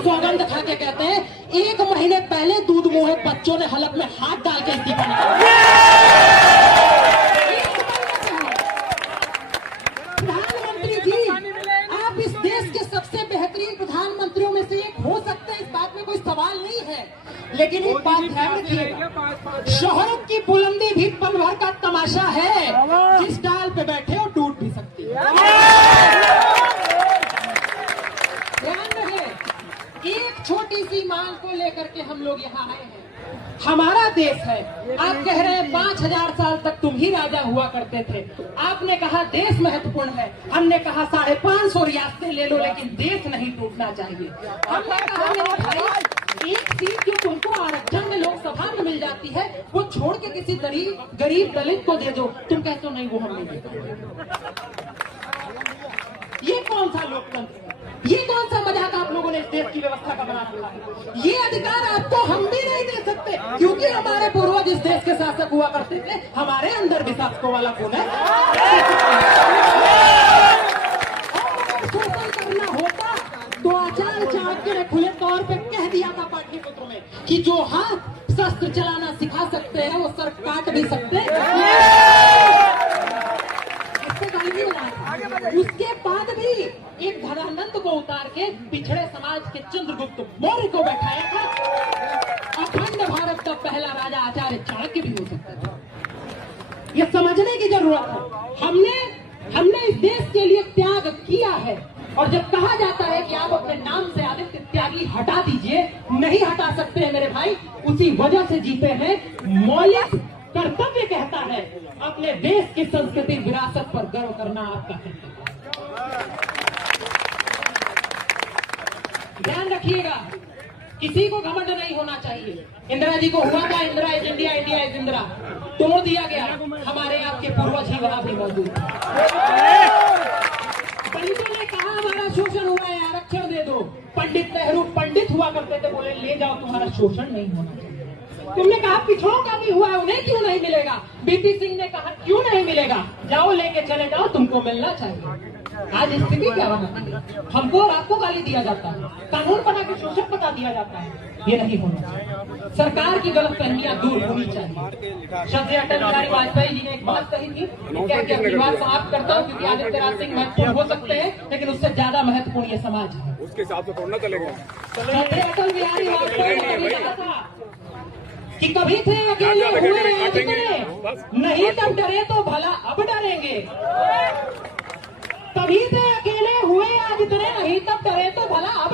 सौगंध खा के कहते हैं 1 महीने पहले दूध मुंह बच्चों ने हलक में हाथ डाल के इस्तीफा निकाला। प्रधानमंत्री जी, आप इस देश के सबसे बेहतरीन प्रधानमंत्रियों में से एक हो सकते हैं, इस बात में कोई सवाल नहीं है, लेकिन एक बात ध्यान रखिएगा, शोहरत की बुलंदी भी पल भर का तमाशा है, जिस डाल पे बैठे हो टूट भी सकती है। ध्यान रहे, एक छोटी सी मांग को लेकर के हम लोग यहाँ आए हैं। हमारा देश है, आप कह रहे हैं 5000 साल तक तुम ही राजा हुआ करते थे, आपने कहा देश महत्वपूर्ण है, हमने कहा 550 रियासतें ले लो लेकिन देश नहीं टूटना चाहिए। हमने कहा मेरे भाई, एक सीट जो तुमको आरक्षण में लोकसभा में मिल जाती है वो छोड़ के किसी गरीब दलित को दे दो, तुम कहते हो नहीं वो हम नहीं देते। ये कौन सा लोकतंत्र, ये कौन सा मजाक आप लोगों ने इस देश की व्यवस्था का बना रखा है? ये अधिकार आपको हम भी नहीं दे सकते, क्योंकि हमारे पूर्वज इस देश के शासक हुआ करते थे, हमारे अंदर भी शासकों वाला खून है। शोषण करना होता तो आचार्य चाणक्य ने खुले तौर पे कह दिया था पाठ्यपुस्तकों में कि जो हाथ शस्त्र चलाना सिखा सकते हैं वो सर काट भी सकते हैं। उसके बाद भी एक धनानंद को उतार के पिछड़े समाज के चंद्रगुप्त मौर्य को बैठाया था। अखंड भारत का पहला राजा आचार्य चाणक्य भी हो सकता था। ये समझने की जरूरत है, हमने इस देश के लिए त्याग किया है, और जब कहा जाता है कि आप अपने नाम से आदित्य त्यागी हटा दीजिए, नहीं हटा सकते हैं मेरे भाई, उसी वजह से जीते हैं। मौलिक कर्तव्य कहता है अपने देश की संस्कृति विरासत पर गर्व करना आपका कर्तव्य। ध्यान रखिएगा, किसी को घमंड नहीं होना चाहिए। इंदिरा जी को हुआ था, Indira is India, India is Indira, तोड़ दिया गया, हमारे आपके पूर्वज ही वहां भी मौजूद। पंडितों ने कहा हमारा शोषण हुआ है, आरक्षण दे दो। पंडित नेहरू पंडित हुआ करते थे, बोले ले जाओ तुम्हारा शोषण नहीं होना चाहिए। तुमने कहा पिछड़ों का भी हुआ है, उन्हें क्यों नहीं मिलेगा? बीपी सिंह ने कहा क्यों नहीं मिलेगा, जाओ लेके चले जाओ, तुमको मिलना चाहिए। आज स्थिति क्या बना, हमको और आपको गाली दिया जाता है, कानून बना के शोषण बता दिया जाता है, ये नहीं होना चाहिए। सरकार की गलतफहमियां दूर होनी चाहिए। श्रद्धेय अटल बिहारी वाजपेयी जी ने एक बात कही थी, क्या क्या विवाद समाप्त करता हूँ क्योंकि आदित्य राज सिंह महत्वपूर्ण हो सकते हैं लेकिन उससे ज्यादा महत्वपूर्ण ये समाज है, उसके हिसाब से तोड़ना चलेगा। श्रद्धेय अटल बिहारी वाजपेयी ने कहा था कि कभी थे अकेले हुए आज डरे, नहीं तब डरे तो भला अब डरेंगे। कभी थे अकेले हुए आज डरे, नहीं तब डरे तो भला अब